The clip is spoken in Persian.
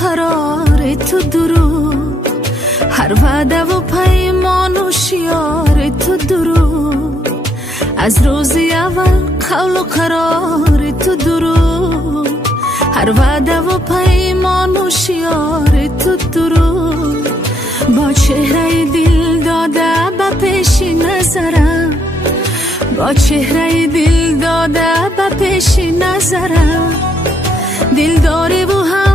قرار تو درود، هر وعده و پیمان و شیار تو درود، از روز اول قول و قرار تو درود، هر وعده و پیمان و شیار تو درود، با چهره دل داده به پیش نظرم، با چهره دل داده به پیش نظرم، دل داری و هم